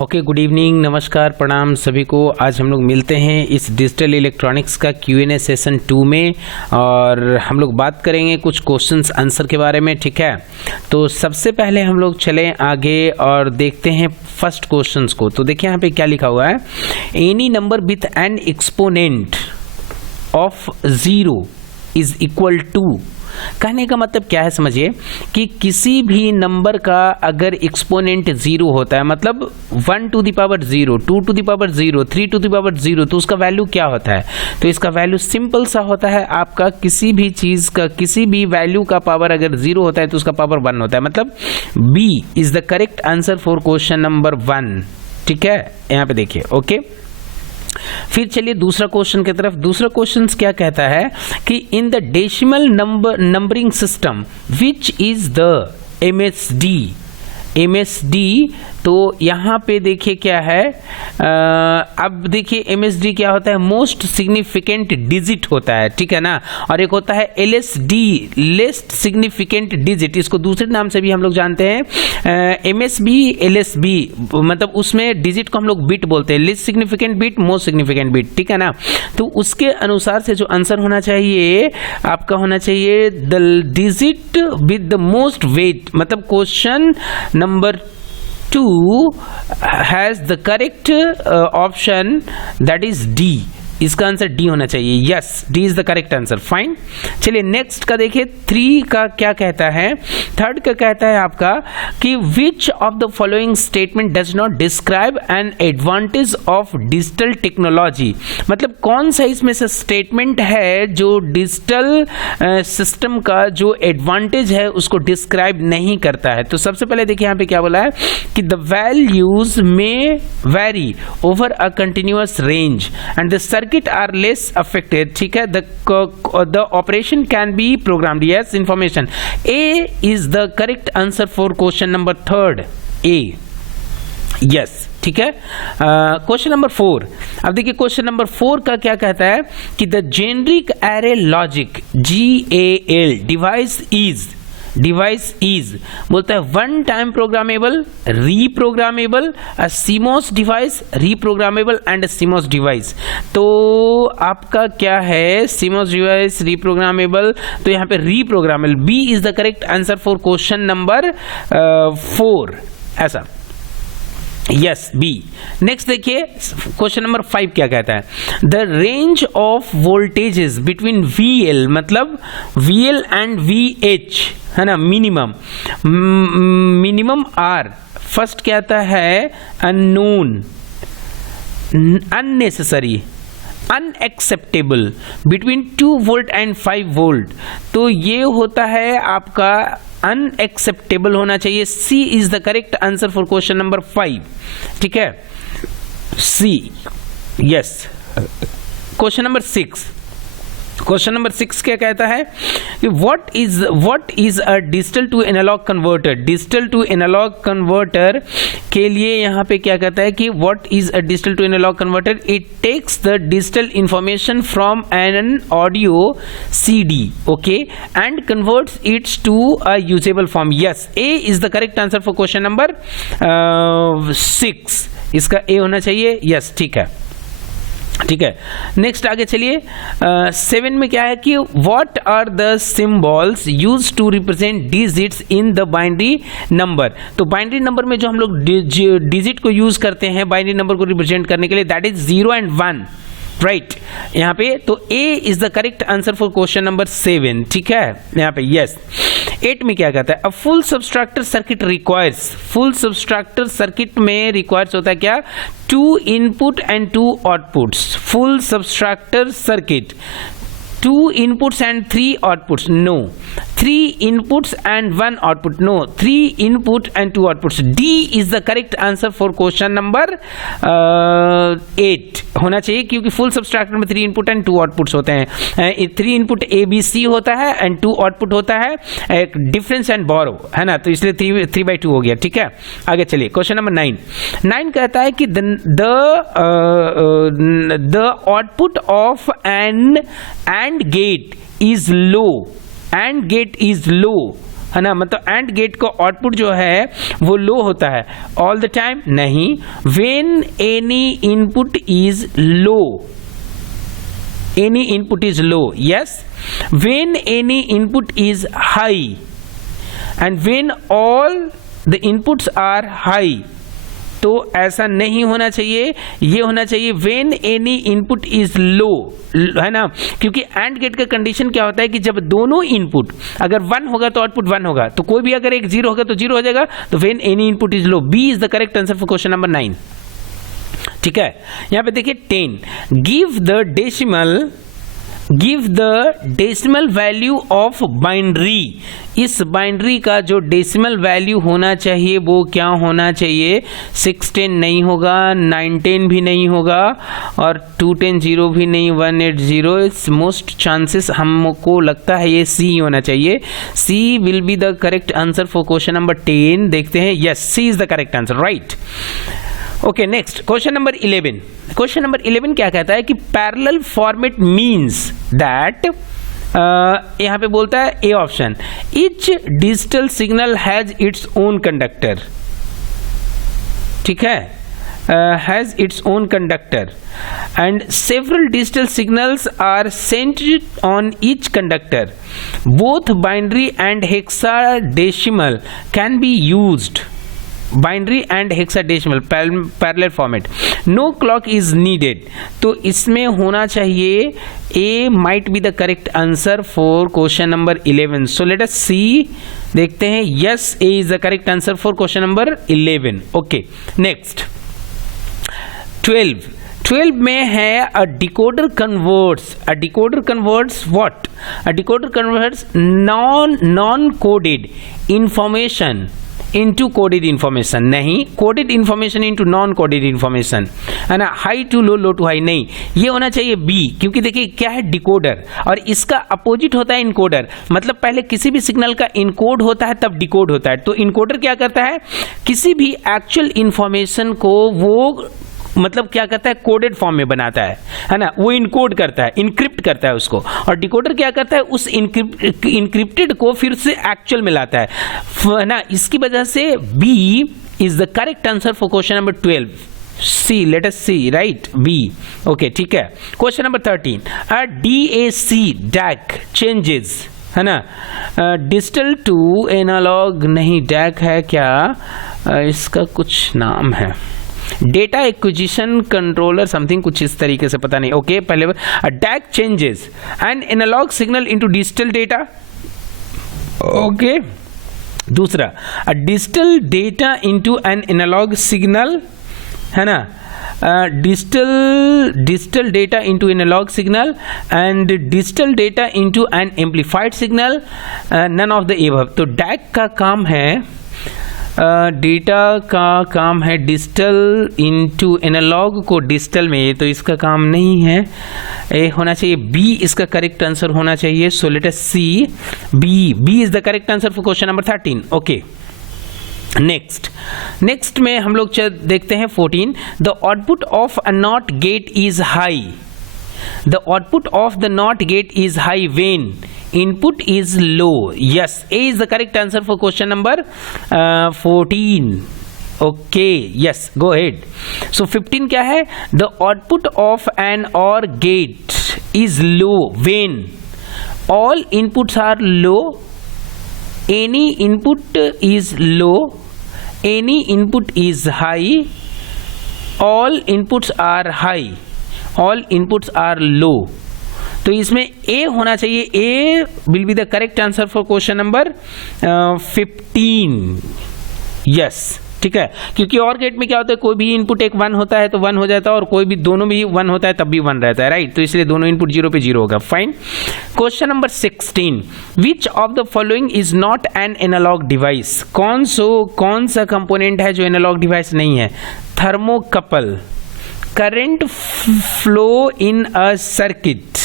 Okay, good evening, नमस्कार, प्रणाम सभी को। आज हम लोग मिलते हैं इस डिजिटल इलेक्ट्रॉनिक्स का Q&A सेशन 2 में और हम लोग बात करेंगे कुछ क्वेश्चंस आंसर के बारे में। ठीक है, तो सबसे पहले हम लोग चलें आगे और देखते हैं फर्स्ट क्वेश्चंस को। तो देखिए यहाँ पे क्या लिखा हुआ है, any number with an exponent of 0 is equal to. कहने का मतलब क्या है, समझिए कि किसी भी नंबर का अगर एक्सपोनेंट 0 होता है, मतलब 1 to the power 0, 2 to the power 0, 3 to the power 0, तो उसका वैल्यू क्या होता है? तो इसका वैल्यू सिंपल सा होता है, आपका किसी भी चीज़ का किसी भी वैल्यू का पावर अगर 0 होता है तो उसका पावर 1 होता है। मतलब B is the correct answer for question number 1। ठीक है, यहाँ पे देखिए। ओके, फिर चलिए दूसरा क्वेश्चन की तरफ। दूसरा क्वेश्चन क्या कहता है कि in the decimal numbering system which is the MSD। तो यहाँ पे देखिए क्या है, अब देखिए MSD क्या होता है, मोस्ट सिग्निफिकेंट डिजिट होता है। ठीक है ना, और एक होता है LSD, लेस्ट सिग्निफिकेंट डिजिट, इसको दूसरे नाम से भी हम लोग जानते हैं, MSB LSB, मतलब उसमें डिजिट को हम लोग बिट बोलते हैं, least significant bit, most significant bit. ठीक है ना, तो उसके अनुसार से जो आंसर होना चाहिए आपका होना चाहिए the digit with the most weight. मतलब question number 2 has the correct option, that is D। इसका आंसर डी होना चाहिए। Yes, D is the correct answer. Fine, चलिए नेक्स्ट का देखिए। 3 का क्या कहता है, थर्ड का कहता है आपका कि विच of the following statement does not describe an advantage of digital technology. मतलब कौन सा इसमें से स्टेटमेंट है जो डिजिटल सिस्टम का जो एडवांटेज है उसको डिस्क्राइब नहीं करता है। तो सबसे पहले देखिए यहाँ पे क्या बोला है कि द वैल्यूज में very over a continuous range and the circuit are less affected। ठीक है, the operation can be programmed। yes, information A is the correct answer for question number 3rd, A। yes, ठीक है। Question number 4। अब देखिए question number 4 का क्या कहता है कि the generic array logic GAL device is बोलता है one time programmable, reprogrammable, a CMOS device, reprogrammable and CMOS device. तो आपका क्या है, CMOS डिवाइस, रीप्रोग्रामेबल, तो यहाँ पे reprogrammable, B is the correct answer for question number 4, ऐसा। Yes, B. नेक्स्ट देखिए क्वेश्चन नंबर 5 क्या कहता है, the range of voltages between VL, मतलब VL एंड VH है ना, मिनिमम R। फर्स्ट क्या आता है, unknown, unnecessary, unacceptable, between 2 volt and 5 volt. तो ये होता है आपका अनएक्सेप्टेबल होना चाहिए। C is the correct answer for question number 5। ठीक है, C. Yes, question number 6। Question number 6 क्या कहता है कि what is a digital to analogue converter. Digital to analogue converter के लिए यहाँ पे क्या कहता है कि what is a digital to analogue converter, it takes the digital information from an audio CD, okay, and converts its to a usable form. Yes, A is the correct answer for question number 6। इसका A होना चाहिए। Yes, ठीक है, ठीक है। Next आगे चलिए। 7 में क्या है कि what are the symbols use to represent digits in the binary number. तो बाइनरी नंबर में जो हम लोग डिजिट को यूज करते हैं बाइनरी नंबर को रिप्रेजेंट करने के लिए, दैट इज 0 and 1, राइट, यहाँ पे। तो A is the correct answer for question number 7। ठीक है, यहाँ पे। यस, 8 में क्या कहता है, a full subtractor circuit requires. Full subtractor circuit में रिक्वायर्स होता है क्या, 2 input and 2 outputs. Full subtractor circuit 2 inputs and 3 outputs, no. 3 inputs and 1 output, no. 3 input and 2 outputs. D is the correct answer for question number 8 होना चाहिए, क्योंकि full सबस्ट्रैक्टर में 3 input and 2 outputs होते हैं। 3 इनपुट ABC होता है and 2 output होता है एक डिफरेंस एंड बोरो, है ना, तो इसलिए 3/2 हो गया। ठीक है, आगे चलिए। क्वेश्चन नंबर 9 कहता है कि the output of an AND gate is low, है ना, मतलब एंड गेट का आउटपुट जो है वो लो होता है ऑल द टाइम, नहीं। When any input is low, any input is low, yes. When any input is high and when all the inputs are high, तो ऐसा नहीं होना चाहिए, ये होना चाहिए when any input is low, है ना, क्योंकि एंड गेट का कंडीशन क्या होता है कि जब दोनों इनपुट अगर 1 होगा तो आउटपुट 1 होगा, तो कोई भी अगर एक 0 होगा तो 0 हो जाएगा, तो when any input is low. B is the correct answer for question number 9। ठीक है, यहां पे देखिए 10, give the decimal value of binary. इस बाइनरी का जो डेसिमल वैल्यू होना चाहिए वो क्या होना चाहिए? 610 नहीं होगा, 910 भी नहीं होगा और 210 भी नहीं, 180। इट्स मोस्ट चांसेस हमको लगता है ये सी होना चाहिए। C will be the correct answer for question number 10। देखते हैं, yes, C is the correct answer, right. Okay, next question number 11। Question number 11 क्या कहता है कि पैरेलल फॉर्मेट मीन्स दैट, यहां पे बोलता है A option, each digital signal has its own conductor. ठीक है, has its own conductor and several digital signals are sent on each conductor. Both binary and hexadecimal can be used. Binary and hexadecimal parallel format. No clock is needed. तो इसमें होना चाहिए A might be the correct answer for question number 11. So let us see. देखते हैं, yes, A is the correct answer for question number 11. Okay, next 12 में है a decoder converts what? A decoder converts non-coded information into coded information, नहीं, coded information into non-coded information, है ना, high to low, low to high, नहीं, ये होना चाहिए B, क्योंकि देखिए क्या है, डिकोडर और इसका अपोजिट होता है इनकोडर। मतलब पहले किसी भी सिग्नल का इनकोड होता है तब डिकोड होता है। तो इनकोडर क्या करता है, किसी भी एक्चुअल इंफॉर्मेशन को वो मतलब क्या करता है, कोडेड फॉर्म में बनाता है ना, वो इनकोड करता है, इनक्रिप्ट करता है उसको। और डिकोडर क्या करता है, उस इनक्रिप्टेड को फिर से एक्चुअल में लाता है ना। इसकी वजह से B is the correct answer for question number 12। See, let us see, right, B. Okay, ठीक है। Question number 13, a DAC changes, है ना, डिजिटल टू एनालॉग, नहीं, DAC है क्या, इसका कुछ नाम है, डेटा एक्विजिशन कंट्रोलर समथिंग, कुछ इस तरीके से, पता नहीं। ओके, पहले DAC changes and analogue signal into digital data. Okay, दूसरा, digital data into an analogue signal, है ना, digital data into analogue signal and digital data into an amplified signal, none of the above. तो DAC का काम है, data का काम है डिजिटल इनटू एनालॉग को डिजिटल में, ये तो इसका काम नहीं है, ये होना चाहिए बी, इसका करेक्ट आंसर होना चाहिए। So let us see, B is the correct answer for question number 13। Okay, next में हम लोग देखते हैं 14, the output of a not gate is high. The output of the NOT gate is high when input is low. Yes, A is the correct answer for question number 14. Okay, yes, go ahead. So 15 क्या है? The output of an OR gate is low when all inputs are low, any input is low, any input is high, all inputs are high, all inputs are low. तो इसमें A होना चाहिए, A will be the correct answer for question number 15। Yes, ठीक है, क्योंकि और gate में क्या होता है, कोई भी इनपुट एक 1 होता है तो 1 हो जाता है, और कोई भी दोनों भी 1 होता है तब भी 1 रहता है, राइट। तो इसलिए दोनों इनपुट 0 पे 0 होगा, fine. Question number 16, which of the following is not an analog device. कौन सा कंपोनेंट है जो एनालॉग डिवाइस नहीं है? Thermocouple, current flow in a circuit,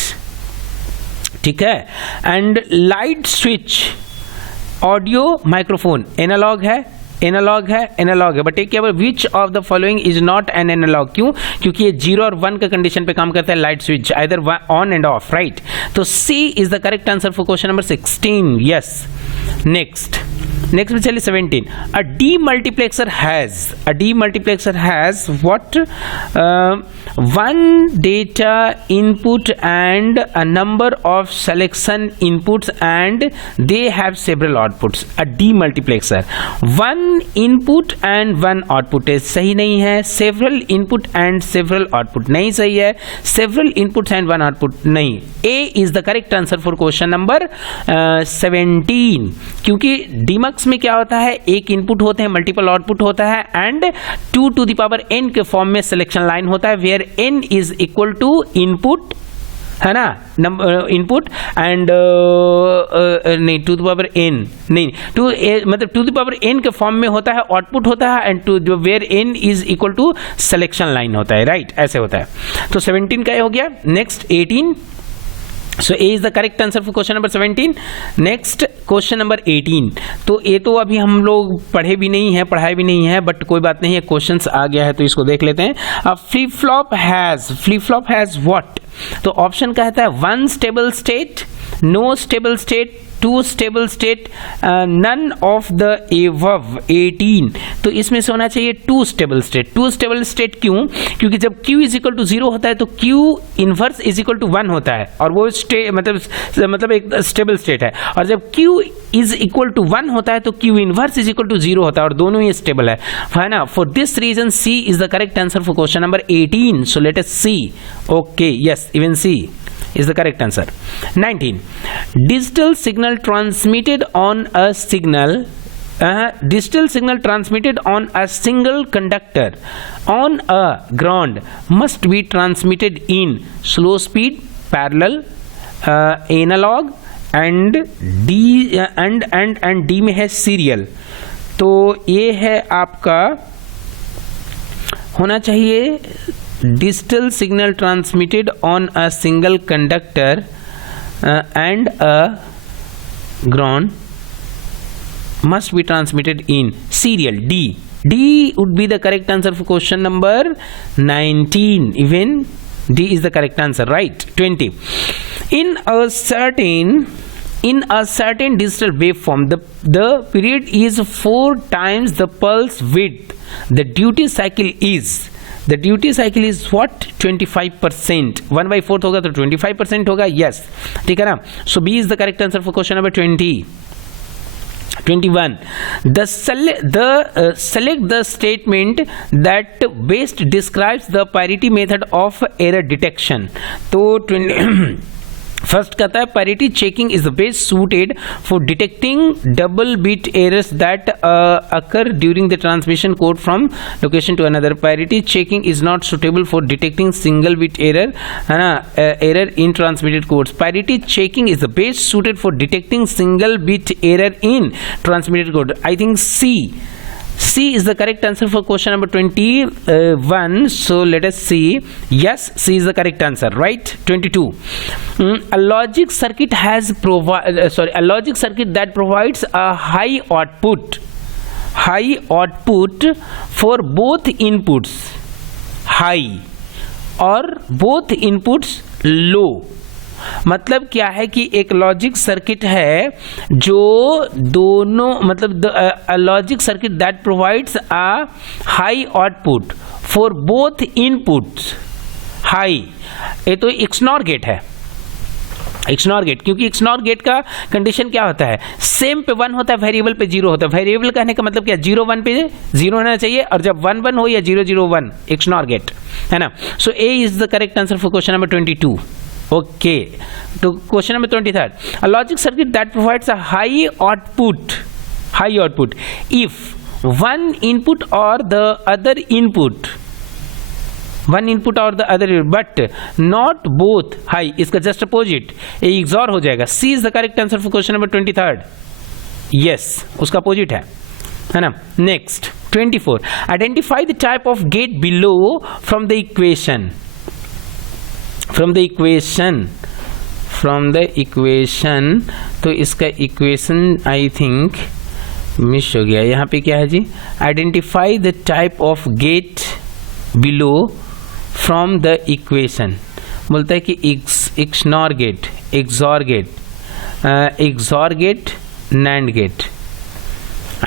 ठीक है, and light switch, audio microphone. Analog है, बट एक क्या, which of the following is not an analog. क्यों? क्योंकि ये 0 और 1 का कंडीशन पे काम करता है, light switch either on and off, right. तो C is the correct answer for question number 16। Yes, next में चलिए 17. A demultiplexer has what? One data input and a number of selection inputs and they have several outputs. A demultiplexer, one input and one output है, सही नहीं है. Several input and several output नहीं सही है. Several inputs and one output नहीं. A is the correct answer for question number 17. क्योंकि demux में क्या होता है, एक इनपुट होते हैं, मल्टीपल आउटपुट होता है and 2 to the power n के फॉर्म में सिलेक्शन लाइन होता है, where n is equal to input, है ना, नंबर इनपुट एंड नहीं 2 to the power n नहीं मतलब 2 to the power n के फॉर्म में होता है, आउटपुट होता है एंड टू जो where n is equal to selection line होता है, राइट, ऐसे होता है. तो 17 का हो गया. Next 18. So A is the correct answer for question number 17. Next question number 18. तो ये तो अभी हम लोग पढ़ाई भी नहीं है बट कोई बात नहीं है, क्वेश्चंस आ गया है तो इसको देख लेते हैं. Flip flop has what? तो ऑप्शन कहता है 1 stable state, no stable state, 2 stable state, none of the above 18. तो इसमें से होना चाहिए 2 स्टेबल स्टेट. 2 स्टेबल स्टेट क्यों? क्योंकि जब Q इज इक्वल टू 0 होता है तो Q inverse is equal to 1 होता है और वो मतलब एक स्टेबल स्टेट है, और जब Q इज इक्वल टू 1 होता है तो Q inverse is equal to 0 होता है और दोनों ही स्टेबल है ना. For this reason C is the correct answer for question number 18. So let us see. Okay, yes, even C is the correct answer. 19. Digital signal transmitted on a single conductor on a ground must be transmitted in slow speed, parallel, analog and D में है serial. तो ये है आपका होना चाहिए digital signal transmitted on a single conductor and a ground must be transmitted in serial. D would be the correct answer for question number 19. Even D is the correct answer, right? 20. In a certain digital waveform, the period is 4 times the pulse width. The duty cycle is what? 25%. 1/4 होगा तो 25% होगा. Yes, ठीक है ना. So B is the correct answer for question number 20. 21. Select the statement that best describes the parity method of error detection. तो first कहता है parity checking is best suited for detecting double bit errors that occur during the transmission code from location to another. Parity checking is not suitable for detecting single bit error, है ना, error in transmitted codes. Parity checking is the best suited for detecting single bit error in transmitted code. I think C is the correct answer for question number 21. So let us see. Yes, C is the correct answer, right? 22. A logic circuit that provides a high output for both inputs high और both inputs low. मतलब क्या है कि एक logic circuit है जो दोनों मतलब logic circuit that provides a high output for both inputs high. ये तो XNOR गेट है. XNOR गेट, क्योंकि XNOR गेट का कंडीशन क्या होता है, सेम पे 1 होता है, वेरिएबल पे 0 होता है. वेरिएबल कहने का मतलब क्या, 0 1 पे 0 होना चाहिए और जब 1 1 हो या 0 0 1, XNOR गेट, है ना. सो A is the correct answer for question number 22. Okay, to question number 23. A logic circuit that provides a high output if one input or the other input but not both high. इसका just opposite ये XOR हो जाएगा. C is the correct answer for question number 23. Yes, उसका opposite है ना. Next 24. Identify the type of gate below from the equation. तो इसका equation I think miss हो गया. यहाँ पे क्या है जी, identify the type of gate below from the equation. बोलता है कि XNOR gate, XOR gate, NAND gate.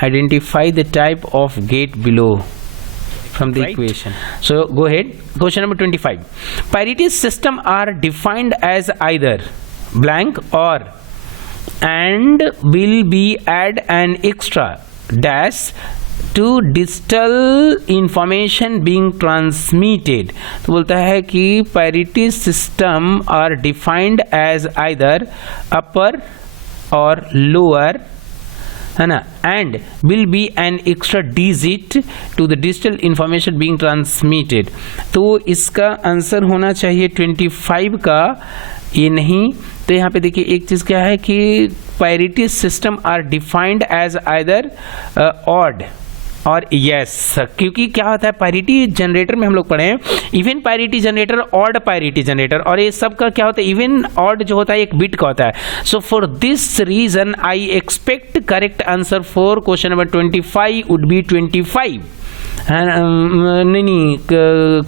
Identify the type of gate below from the equation. So go ahead. Question number 25. Parity system are defined as either blank or and will be add an extra dash to digital information being transmitted. तो बोलता है कि parity system are defined as either upper or lower, है ना, and will be an extra digit to the digital information being transmitted. तो इसका answer होना चाहिए 25 का, ये नहीं। तो यहाँ पे देखिए एक चीज़ क्या है कि parity system are defined as either odd और यस, क्योंकि क्या होता है पैरिटी जनरेटर में हम लोग पढ़े हैं even parity generator, odd parity generator, और ये सब का क्या होता है इवन ऑड जो होता है एक बिट का होता है। So for this reason I expect correct answer for question number 25 would be 25। नहीं,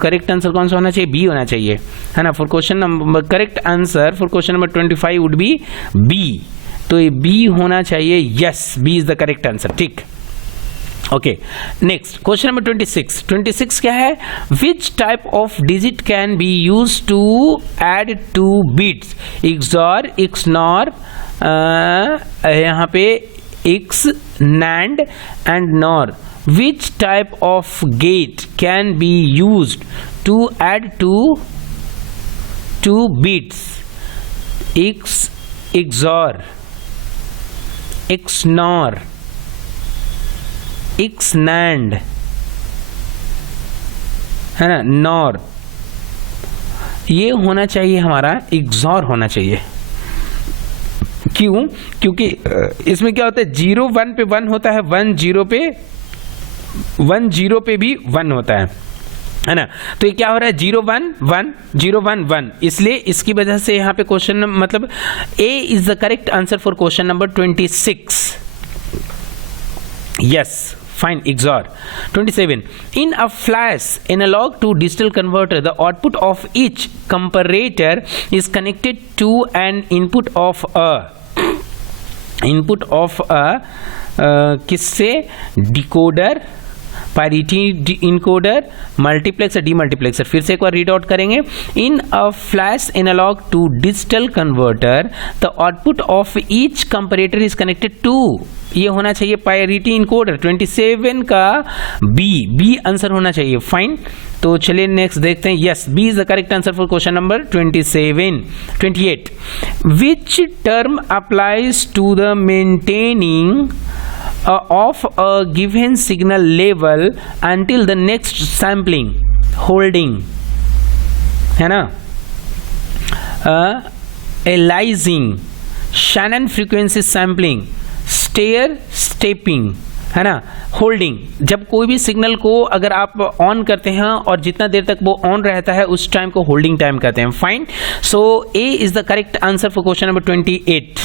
करेक्ट आंसर कौन सा होना चाहिए? बी होना चाहिए, है ना। For question number correct answer for question number 25 would be B. तो ये बी होना चाहिए, yes, B is the correct answer. ठीक, ओके। Next question number 26। 26 क्या है? Which type of digit can be use to add two bits? XOR, XNOR, यहाँ पे X, NAND and NOR. Which type of gate can be used to add two bits? X, XOR, XNOR, X NAND, है ना, NOR। ये होना चाहिए हमारा XOR होना चाहिए। क्यों? क्योंकि इसमें क्या होता है 0 1 पे 1 होता है, 1 0 पे 1 0 पे भी 1 होता है ना। तो ये क्या हो रहा है 0 1 1 0 1 1, इसलिए इसकी वजह से यहाँ पे क्वेश्चन मतलब A is the correct answer for question number 26। Yes, fine, XOR. 27. In a flash analog to digital converter, the output of each comparator is connected to an input of a किससे? Decoder, parity encoder, multiplexer, demultiplexer. फिर से एक बार read out करेंगे। In a flash analogue to digital converter the output of each comparator is connected to, ये होना चाहिए parity encoder. 27 का बी आंसर होना चाहिए। फाइन, तो चलिए नेक्स्ट देखते हैं। Yes, B is the correct answer for question number 27। 28. Which term applies to the maintaining of a given signal level until the next sampling? Holding, है ना, aliasing, Shannon frequency sampling, stepping, है ना, holding. जब कोई भी signal को अगर आप ऑन करते हैं और जितना देर तक वो ऑन रहता है उस टाइम को होल्डिंग टाइम कहते हैं। Fine, so A is the correct answer for question number 28।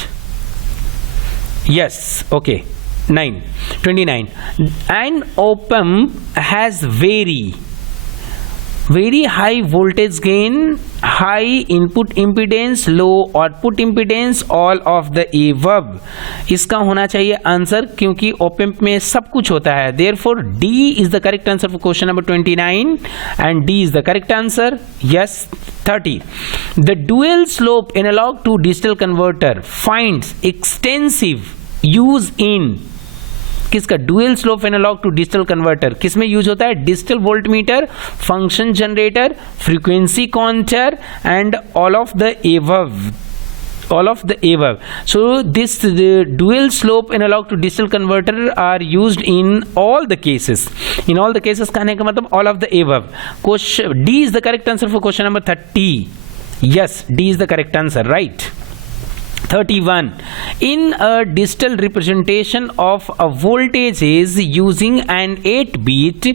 Yes, okay. 29. An op-amp has very high voltage gain, high input impedance, low output impedance, all of the above. इसका होना चाहिए answer, क्योंकि op-amp में सब कुछ होता है। Therefore D is the correct answer for question number 29 and D is the correct answer. Yes. 30. The dual slope analog to digital converter finds extensive use in, किसका? Dual slope analog to digital converter किस में use होता है? Digital voltmeter, function generator, frequency counter and all of the above. So this dual slope analog to digital converter are used in all the cases. In all the cases कहने का मतलब all of the above. Question D is the correct answer for question number 30. Yes, D is the correct answer, right? 31. In a digital representation of a voltages using an 8-bit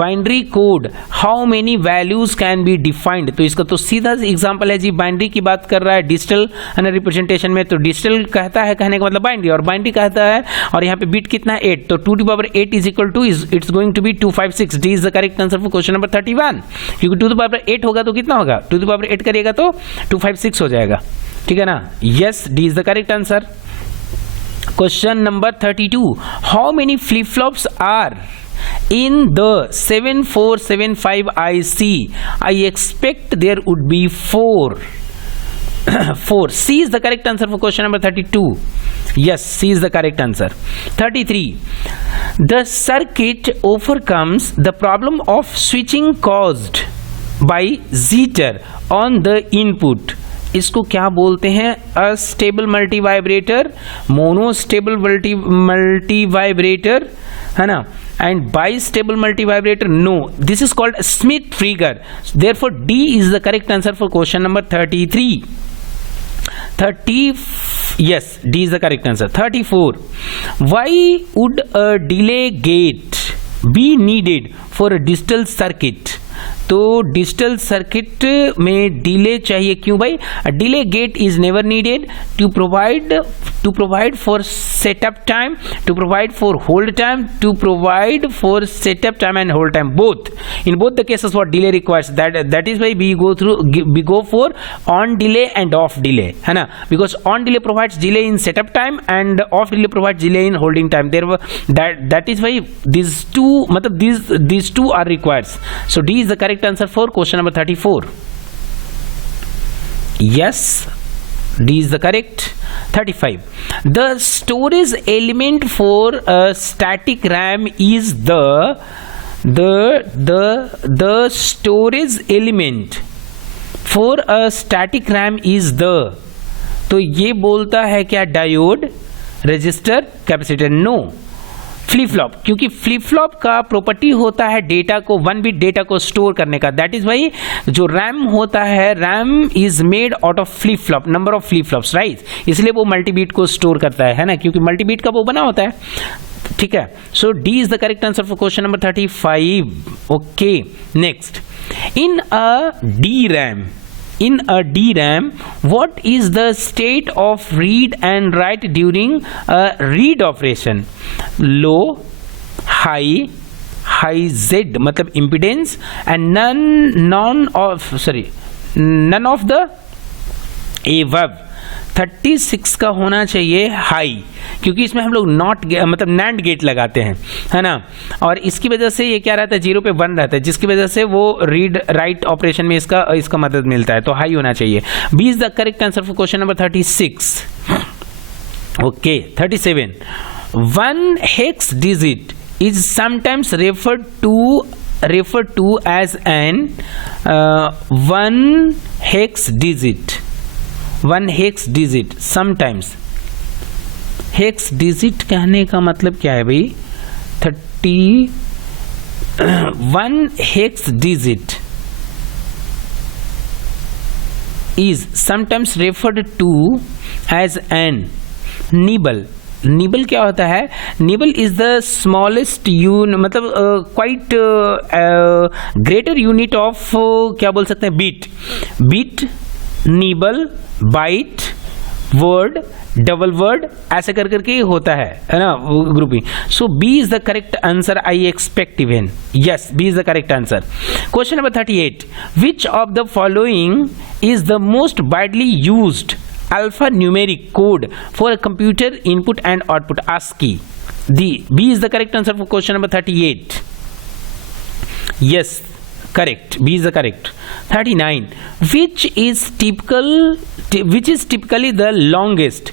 binary code, how many values can be defined? तो इसका तो सीधा example है जी, binary की बात कर रहा है डिजिटल रिप्रेजेंटेशन में। तो डिजिटल कहता है, कहने का मतलब बाइनरी, और बाइनरी कहता है, और यहाँ पे बिट कितना है 8, तो 2 to the power 8 is equal to it's going to be 256। D is the correct answer for question number 31, क्योंकि 2 to the power 8 होगा तो कितना होगा? 2 to the power 8 करिएगा तो 256 हो जाएगा, ठीक है ना। Yes, D is the correct answer. Question number 32. How many flip-flops are in the 7475 IC? I expect there would be 4. 4. C is the correct answer for question number 32. Yes, C is the correct answer. 33. The circuit overcomes the problem of switching caused by jitter on the input. इसको क्या बोलते हैं? Astable multi vibrator, monostable multi vibrator, है ना, and bistable multivibrator. No, this is called Smith trigger. Therefore D is the correct answer for question number 33. Yes, D is the correct answer. 34. Why would a delay gate be needed for a digital circuit? तो digital circuit में delay चाहिए, क्यों भाई? Delay gate is never needed to provide for setup time, to provide for hold time, to provide for setup time and hold time, both. In both the cases what delay requires, that is why we go for on delay and off delay, है ना, because on delay provides delay in setup time and off delay provides delay in holding time. Therefore that is why these two are required. So D is the correct answer for question number 34. Yes, D is the correct. 35. The storage element for a static RAM is the storage element for a static RAM is the, तो ये बोलता है क्या? Diode, resistor, capacitor. No, flip flop, क्योंकि flip flop का property होता है data को, 1 बिट डेटा को स्टोर करने का. दैट इज वाई जो रैम होता है, RAM is made out of flip flop, number of flip flops, right. इसलिए वो मल्टी बिट को स्टोर करता है ना, क्योंकि मल्टी बिट का वो बना होता है. ठीक है, so D is the correct answer for question number 35. Okay, next. In a DRAM, what is the state of read and write during a read operation? Low, high Z मतलब impedance, and none of the above. 36 का होना चाहिए high, क्योंकि इसमें हम लोग not मतलब NAND gate लगाते हैं, है ना, और इसकी वजह से ये क्या रहता है? 0 पे 1 रहता है, जिसकी वजह से वो रीड राइट ऑपरेशन में इसका मदद मिलता है, तो हाई होना चाहिए. B is the correct answer for question number 36. Okay, 37. 1 hex digit is sometimes referred to as an 1 hex digit. 1 hex digit sometimes. Hex digit कहने का मतलब क्या है भाई? 1 hex digit is sometimes referred to as an nibble. Nibble क्या होता है? Nibble is the smallest मतलब क्वाइट ग्रेटर यूनिट ऑफ क्या बोल सकते हैं? Bit, nibble, byte, word, double word, ऐसे कर करके होता है ना grouping. So B is the correct answer. I expect even. Yes, B is the correct answer. Question number 38. Which of the following is the most widely used alphanumeric code for a computer input and output? ASCII. B is the correct answer for question number 38. Yes, correct. B is the correct. 39. Which is typically the longest?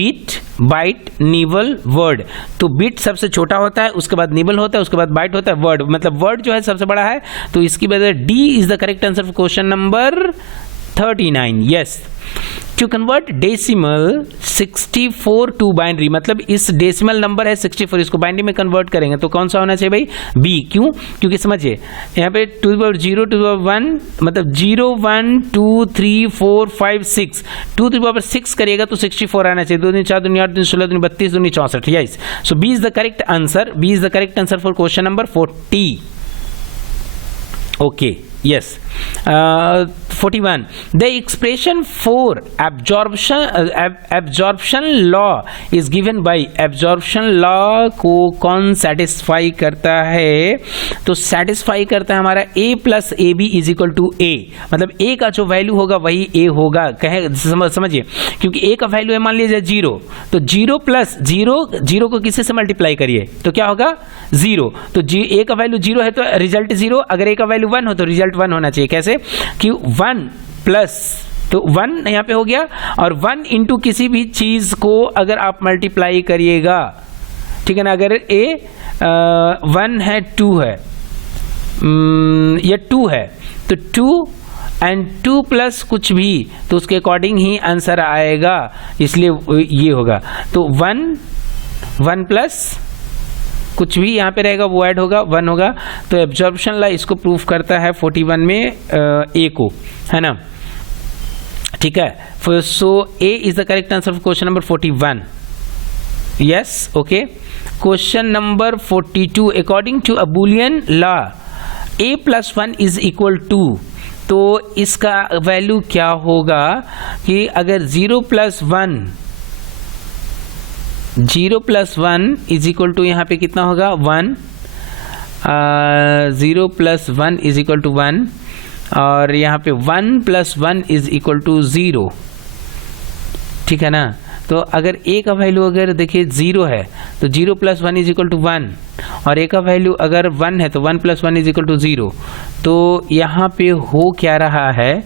Bit, byte, nibble, word. तो bit सबसे छोटा होता है, उसके बाद nibble होता है, उसके बाद byte होता है, word मतलब word जो है सबसे बड़ा है, तो इसकी वजह D is the correct answer for question number 39. Yes. To convert decimal 64 to binary, मतलब इस डेसिमल नंबर है 64, इसको बाइनरी में कन्वर्ट करेंगे तो कौन सा होना चाहिए भाई? बी. क्यों? क्योंकि समझिए यहाँ पे 2 to the power 0 to the power 1 मतलब 0 1 2 3 4 5 6, 2 to the power 6 करिएगा तो 64 आना चाहिए. 2 4 2 8 16 2 32 2 64. Yes, so B is the correct answer. B is the correct answer for question number 40. Okay, yes. 41. The expression for absorption law is given by. absorption law को कौन satisfy करता है? तो satisfy करता है हमारा a plus ab is equal to a, मतलब a का जो वैल्यू होगा वही a होगा। कहे समझिए, क्योंकि a का वैल्यू है मान लीजिए 0, तो 0 प्लस 0 को किससे से मल्टीप्लाई करिए तो क्या होगा 0, तो a का वैल्यू 0 है तो रिजल्ट 0, अगर a का वैल्यू 1 हो तो रिजल्ट 1 होना चाहिए। कैसे कि 1 प्लस, तो 1 यहाँ पे हो गया, और 1 इंटू किसी भी चीज को अगर आप मल्टीप्लाई करिएगा, ठीक है ना, अगर a 1 है 2 है या 2 है तो 2 एंड 2 प्लस कुछ भी, तो उसके अकॉर्डिंग ही आंसर आएगा, इसलिए ये होगा। तो 1 प्लस कुछ भी यहाँ पे रहेगा वो ऐड होगा 1 होगा, तो एब्जॉर्प्शन लॉ इसको प्रूफ करता है 41 में ए को, है ना, ठीक है। So A is the correct answer for question number 41। Yes, okay. Question number 42, according to a Boolean law a plus 1 is equal to, तो इसका वैल्यू क्या होगा कि अगर 0 प्लस 1 इज इक्वल टू, यहाँ पे कितना होगा 1, 0 प्लस 1 इज इक्वल टू 1, और यहाँ पे 1 प्लस 1 इज इक्वल टू 0, ठीक है ना। तो अगर a का वैल्यू अगर देखिए 0 है तो 0 प्लस 1 इज इक्वल टू 1, और a का वैल्यू अगर 1 है तो 1 प्लस 1 इज इक्वल टू 0, तो यहाँ पे हो क्या रहा है,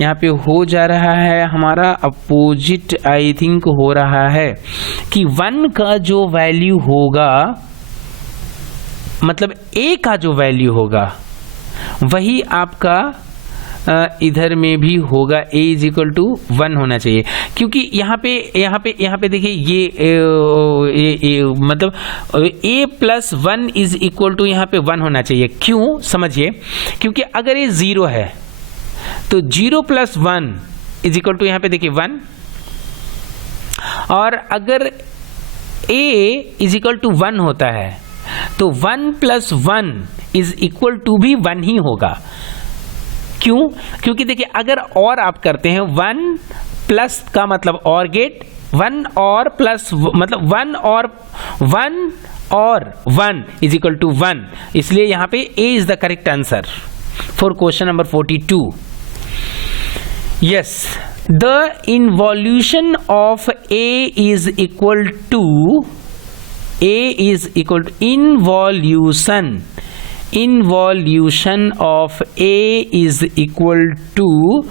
यहाँ पे हो जा रहा है हमारा अपोजिट, आई थिंक हो रहा है कि 1 का जो वैल्यू होगा, मतलब a का जो वैल्यू होगा वही आपका इधर में भी होगा, a इज इक्वल टू 1 होना चाहिए, क्योंकि यहाँ पे देखिए ये मतलब a plus 1 is equal to यहाँ पे 1 होना चाहिए। क्यों, समझिए, क्योंकि अगर ये 0 है तो 0 प्लस 1 इज इक्वल टू यहाँ पे देखिए 1, और अगर a इज इक्वल टू 1 होता है तो 1 प्लस 1 इज इक्वल टू भी 1 ही होगा। क्यों, क्योंकि देखिए अगर और आप करते हैं 1 प्लस का मतलब और गेट, 1 और प्लस मतलब 1 और 1 इज इक्वल टू 1, इसलिए यहाँ पे a is the correct answer for question number 42। Yes, the involution of a is equal to involution of a is equal to,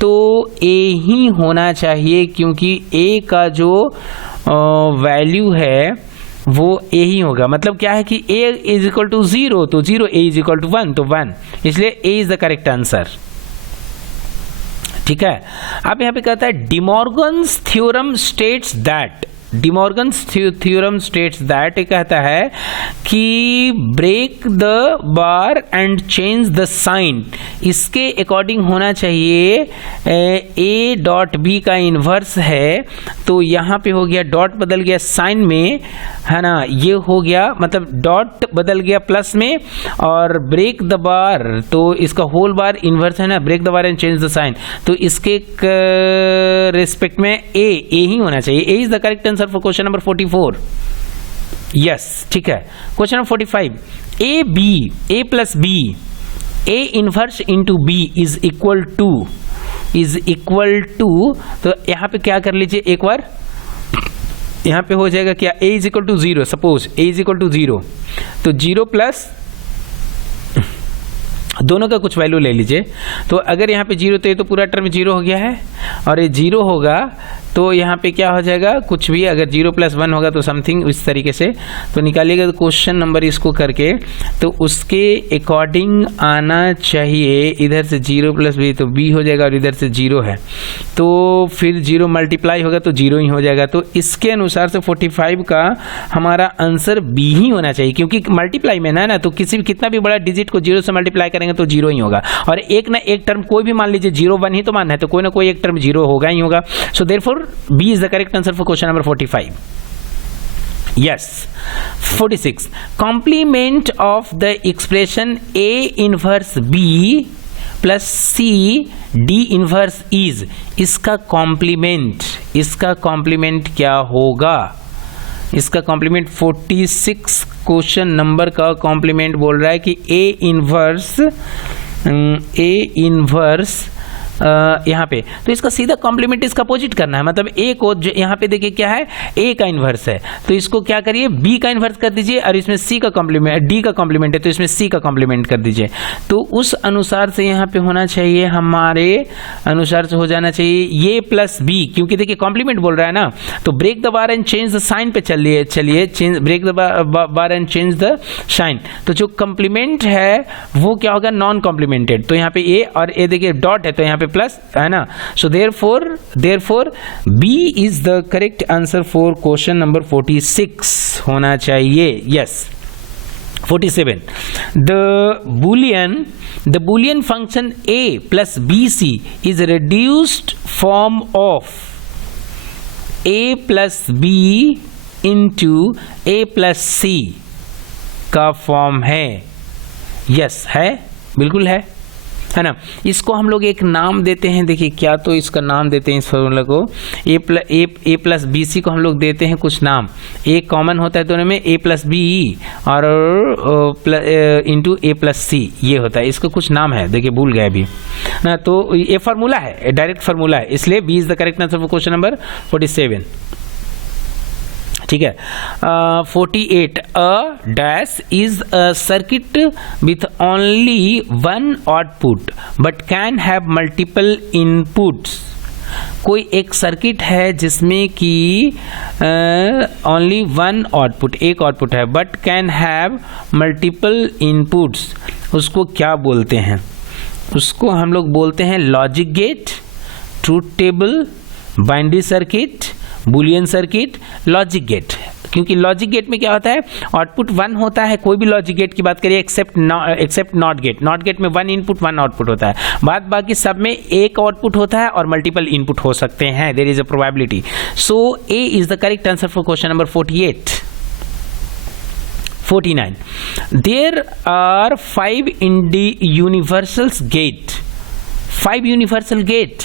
तो a ही होना चाहिए, क्योंकि a का जो वैल्यू है वो a ही होगा। मतलब क्या है कि a इज इक्वल टू 0 तो 0, a इज इक्वल टू 1 तो 1, इसलिए a is the correct answer, ठीक है। अब यहाँ पे कहता है De Morgan's theorem states that, De Morgan's theorem states that, कहता है कि break the bar and change the sign, इसके अकॉर्डिंग होना चाहिए a डॉट b का इन्वर्स है, तो यहाँ पे हो गया डॉट बदल गया साइन में, है ना, ये हो गया मतलब डॉट बदल गया प्लस में, और ब्रेक द बार तो इसका होल बार इन्वर्स है ना, break the bar and change the sign, तो इसके रिस्पेक्ट में a ही होना चाहिए। a is the correct answer for question number 44। Yes, ठीक है। Question number 45, a plus b, a inverse into b is equal to, तो यहाँ पे क्या कर लीजिए एक बार, यहाँ पे हो जाएगा क्या, a is equal to 0, suppose a is equal to 0, तो 0 प्लस दोनों का कुछ वैल्यू ले लीजिए, तो अगर यहाँ पे 0 तो ये तो पूरा टर्म 0 हो गया है, और ये 0 होगा तो यहाँ पे क्या हो जाएगा, कुछ भी अगर 0 प्लस 1 होगा तो समथिंग इस तरीके से तो निकालिएगा, तो क्वेश्चन नंबर इसको करके तो उसके अकॉर्डिंग आना चाहिए, इधर से 0 प्लस b तो b हो जाएगा, और इधर से 0 है तो फिर 0 मल्टीप्लाई होगा तो 0 ही हो जाएगा, तो इसके अनुसार से 45 का हमारा आंसर b ही होना चाहिए, क्योंकि मल्टीप्लाई में ना तो किसी भी कितना भी बड़ा डिजिट को 0 से मल्टीप्लाई करेंगे तो 0 ही होगा, और एक ना एक टर्म कोई भी मान लीजिए 0 1 ही तो मानना है, तो कोई ना कोई एक टर्म 0 होगा ही होगा। So therefore B is the correct answer for question number 45. Yes. 46. Complement of the expression A inverse B plus C D inverse is, इसका कॉम्प्लीमेंट क्या होगा? इसका कॉम्प्लीमेंट 46 क्वेश्चन नंबर का कॉम्प्लीमेंट बोल रहा है कि ए इनवर्स यहाँ पे, तो इसका सीधा कॉम्प्लीमेंट इसका अपोजिट करना है, मतलब ए को यहाँ पे देखिए क्या है, ए का इन्वर्स है, तो इसको क्या करिए, बी का इन्वर्स कर दीजिए, और इसमें सी का कॉम्प्लीमेंट, डी का कॉम्प्लीमेंट है तो इसमें सी का कॉम्प्लीमेंट कर दीजिए। तो उस अनुसार से यहाँ पे होना चाहिए, हमारे अनुसार से हो जाना चाहिए ये प्लस बी, क्योंकि देखिए कॉम्प्लीमेंट बोल रहा है ना, तो break the bar and change the sign पे चलिए break the bar and change the sign. तो जो कॉम्प्लीमेंट है वो क्या होगा, नॉन कॉम्प्लीमेंटेड, तो यहाँ पे ए और ए देखिए डॉट है तो यहाँ पे प्लस है ना, so therefore B is the correct answer for question number 46 होना चाहिए। Yes 47, the boolean function a plus bc is reduced form of a plus b into a plus c का फॉर्म है। यस है, बिल्कुल है ना। इसको हम लोग एक नाम देते हैं, देखिए क्या, तो इसका नाम देते हैं इस फॉर्मूला को ए प्लस बी सी को हम लोग देते हैं कुछ नाम। ए कॉमन होता है दोनों में, ए प्लस बी और इंटू ए प्लस सी ये होता है, इसको कुछ नाम है, देखिए भूल गए अभी ना। तो ये फार्मूला है, डायरेक्ट फार्मूला है, इसलिए B is the correct answer for question number 47। ठीक है। 48, a dash is a circuit with only one output but can have multiple inputs. कोई एक सर्किट है जिसमें कि ओनली वन आउटपुट, एक आउटपुट है, but can have multiple inputs, उसको क्या बोलते हैं? उसको हम लोग बोलते हैं logic gate, truth table, binary circuit, boolean circuit, logic gate. क्योंकि लॉजिक गेट में क्या होता है, आउटपुट वन होता है, कोई भी लॉजिक गेट की बात करिए except not gate. Not gate में वन इनपुट वन आउटपुट होता है, बाद बाकी सब में एक आउटपुट होता है और मल्टीपल इनपुट हो सकते हैं, there is a probability. So A is the correct answer for question number 48। 49, there are 5 universal gate. 5 universal gate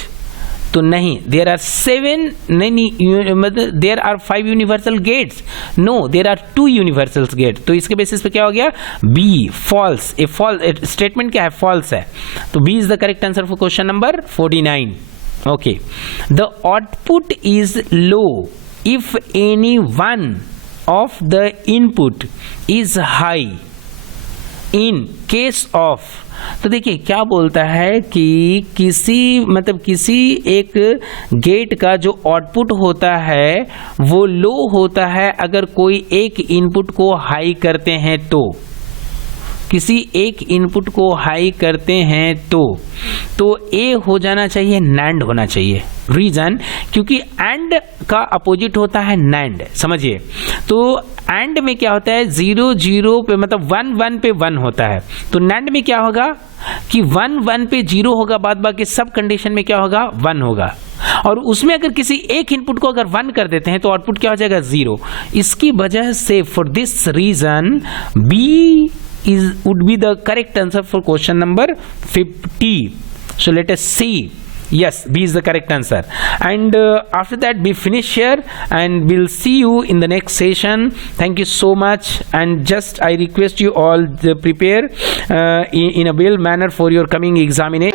तो नहीं, देयर आर 7, नहीं मतलब there are 5 universal gates, no there are 2 universal gate. तो इसके basis पे क्या हो गया, B false, A false statement क्या है, फॉल्स है, तो B is the correct answer for question number 49। Okay, the output is low if any one of the input is high in case of. तो देखिए क्या बोलता है कि किसी एक गेट का जो आउटपुट होता है वो लो होता है अगर कोई एक इनपुट को हाई करते हैं तो, किसी एक इनपुट को हाई करते हैं तो ए हो जाना चाहिए, नैंड होना चाहिए। रीजन, क्योंकि एंड का अपोजिट होता है नैंड, समझिए। तो एंड में क्या होता है, 0 0 पे मतलब 1 1 पे 1 होता है, तो नैंड में क्या होगा कि 1 1 पे 0 होगा, बाद बाकी सब कंडीशन में क्या होगा, 1 होगा। और उसमें अगर किसी एक इनपुट को अगर 1 कर देते हैं तो आउटपुट क्या हो जाएगा, 0। इसकी वजह से for this reason B would be the correct answer for question number 50. So let us see. Yes, B is the correct answer. And after that we finish here and we'll see you in the next session. Thank you so much, and just I request you all to prepare in a well manner for your coming examination.